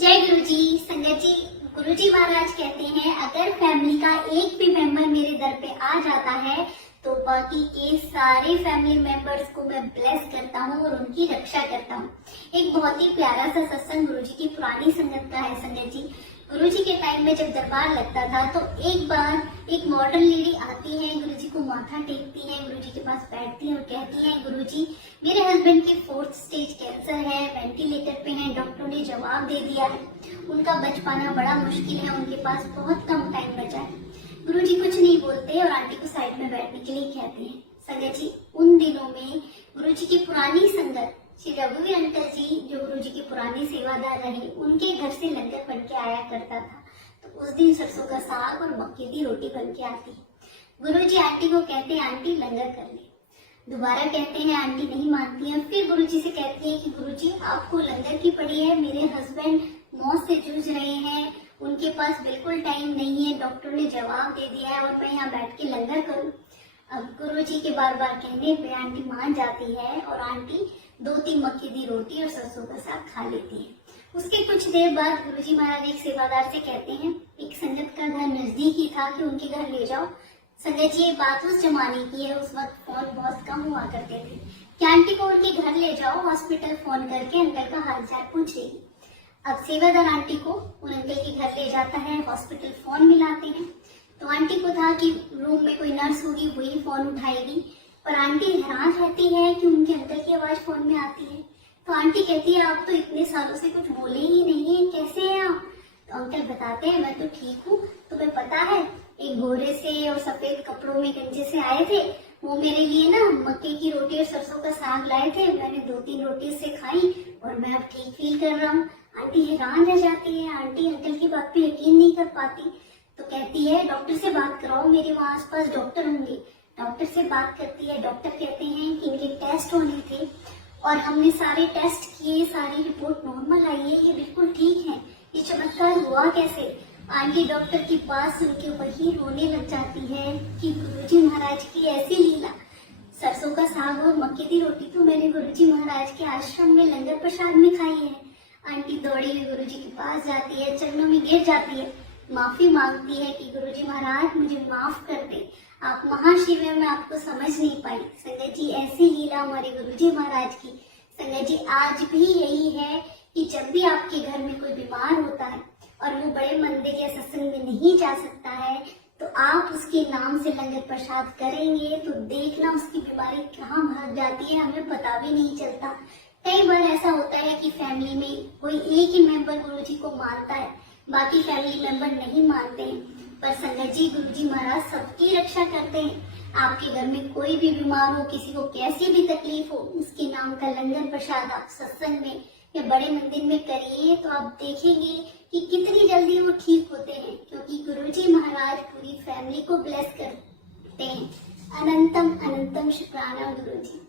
जय गुरु जी। संगत जी, गुरु जी महाराज कहते हैं अगर फैमिली का एक भी मेंबर मेरे दर पे आ जाता है तो बाकी के सारे फैमिली मेंबर्स को मैं ब्लेस करता हूँ और उनकी रक्षा करता हूँ। एक बहुत ही प्यारा सा सत्संग गुरु जी की पुरानी संगत का है। संगत जी, गुरु जी के टाइम में जब दरबार लगता था तो एक बार एक मॉडर्न लेडी आती है, गुरु जी को माथा टेकती है, गुरु जी के पास बैठती है और कहती है गुरु जी मेरे हस्बैंड की 4th स्टेज कैंसर है, वेंटिलेटर पे हैं, डॉक्टरों ने जवाब दे दिया है, उनका बच पाना बड़ा मुश्किल है, उनके पास बहुत कम टाइम बचा है। गुरु जी कुछ नहीं बोलते और आंटी को साइड में बैठने के लिए कहते हैं। संगत जी, उन दिनों में गुरु जी की पुरानी संगत श्री रघुवीर अंकल जी जो गुरु जी के पुराने सेवादार रहे, उनके घर से लंगर बन के आया करता था। तो उस दिन सरसों का साग और मक्के की रोटी बन के आती। गुरु जी आंटी को कहते हैं आंटी लंगर कर ले। दोबारा कहते हैं, आंटी नहीं मानती है। फिर गुरु जी से कहती है कि गुरु जी आपको लंगर की पड़ी है, मेरे हस्बैंड मौत से जूझ रहे हैं, उनके पास बिल्कुल टाइम नहीं है, डॉक्टर ने जवाब दे दिया है और मैं यहाँ बैठ के लंगर करूँ। अब गुरु जी के बार बार कहने पे आंटी मान जाती है और आंटी 2-3 मक्के की रोटी और सरसों का साग खा लेती है। उसके कुछ देर बाद गुरु जी महाराज एक सेवादार से कहते हैं, एक संगत का घर नजदीक ही था कि उनके घर ले जाओ। संगत जी ये बात उस जमाने की है, उस वक्त फोन बहुत कम हुआ करते थे कि आंटी को उनके घर ले जाओ, हॉस्पिटल फोन करके अंकल का हालचाल पूछेगी। अब सेवादार आंटी को उन अंकल के घर ले जाता है, हॉस्पिटल फोन मिलाते हैं। तो आंटी को था कि रूम में कोई नर्स होगी वही फोन उठाएगी, पर आंटी हैरान रहती है कि उनके अंकल की आवाज फोन में आती है। तो आंटी कहती है आप तो इतने सालों से कुछ बोले ही नहीं है, कैसे हैं आप? तो अंकल बताते हैं मैं तो ठीक हूँ, तुम्हें पता है एक गोरे से और सफेद कपड़ों में गंजे से आए थे, वो मेरे लिए ना मक्के की रोटी और सरसों का साग लाए थे, मैंने 2-3 रोटी से खाई और मैं अब ठीक फील कर रहा हूँ। आंटी हैरान रह जाती है, आंटी अंकल की बात पे यकीन नहीं कर पाती। तो कहती है डॉक्टर से बात कराओ, मेरे वहाँ आसपास डॉक्टर होंगे। डॉक्टर से बात करती है, डॉक्टर कहते हैं कि इनके टेस्ट होने थे और हमने सारे टेस्ट किए, सारी रिपोर्ट नॉर्मल आई है, ये बिल्कुल ठीक है, ये चमत्कार हुआ कैसे? आंटी डॉक्टर की बात सुन के वही रोने लग जाती है कि गुरुजी महाराज की ऐसी लीला। सरसों का साग और मक्के की रोटी तो मैंने गुरुजी महाराज के आश्रम में लंगर प्रसाद में खाई है। आंटी दौड़ी हुई गुरुजी के पास जाती है, चरणों में गिर जाती है, माफी मांगती है कि गुरुजी महाराज मुझे माफ कर दे, आप महाशिव हैं, मैं आपको समझ नहीं पाई। संगत जी ऐसी लीला हमारे गुरुजी महाराज की। संगत जी आज भी यही है कि जब भी आपके घर में कोई बीमार होता है और वो बड़े मंदिर या सत्संग में नहीं जा सकता है तो आप उसके नाम से लंगर प्रसाद करेंगे तो देखना उसकी बीमारी कहाँ भाग जाती है, हमें पता भी नहीं चलता। कई बार ऐसा होता है कि फैमिली में कोई एक ही मेंबर गुरुजी को मानता है, बाकी फैमिली मेंबर नहीं मानते हैं, पर संगत जी गुरुजी महाराज सबकी रक्षा करते हैं। आपके घर में कोई भी बीमार हो, किसी को कैसी भी तकलीफ हो, उसके नाम का लंगर प्रसाद आप सत्संग में या बड़े मंदिर में करिए तो आप देखेंगे कि कितनी जल्दी वो ठीक होते हैं, क्योंकि गुरुजी महाराज पूरी फैमिली को ब्लेस करते हैं। अनंतम अनंतम शुक्राना गुरुजी।